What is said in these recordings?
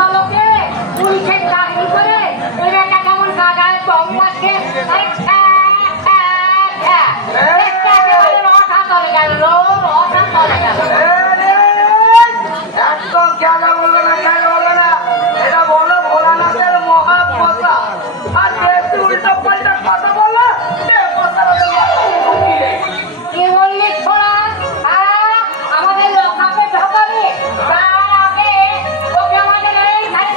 ভালোকে পুলিশের চাকরি করে ওই একটা কেমন গাগায় দম মারছে একদম কেন বলবে না, কেন বলবে না, এটা বলো ভোলানাথের মহাপতা। আর যেহেতু উল্টো পাল্টা কথা বললো কি বললি ছোড়া? আমাদের লোকাপে ঢোকাবি তার আগে ওকে আমাদের এইখানে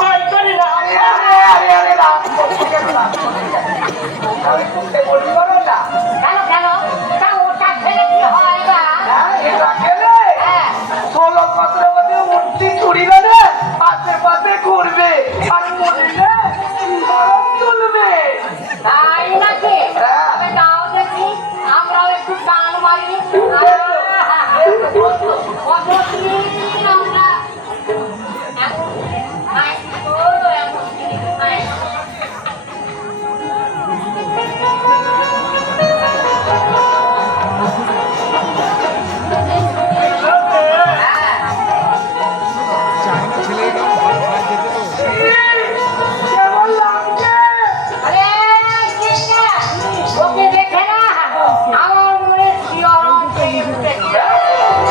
ভয় করি না। বলি বলো না, কেন কেন তা ওটা খেলে কি হয় না? এটা খেলে 16-17 বছর উঠতি চুরি করে আশেপাশে ঘুরবে আর মরিলে গরম তুলবে। তাই নাকি? তবে তাও দেখি আমরাও একটু টান মারি কতদিন আমরা কেমন লাগছে? আরে কৃষ্ণা, ওকে দেখে না আমার মনে শিহরণ পেয়ে উঠেছে।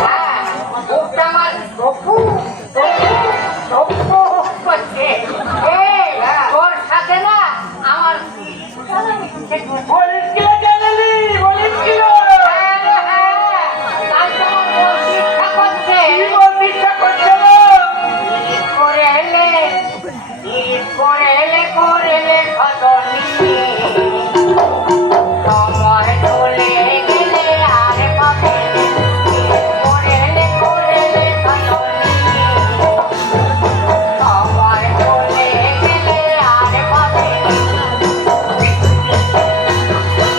হ্যাঁ, ওটা আমার ধপু করছে। এই, ওর সাথে না আমার বলিস কিলো জানালি, বলিস কিলো। তাই তো আমার বলতে ইচ্ছা করছে। কি বলতে ইচ্ছা করছে গো? করে এলে করে এলে সদর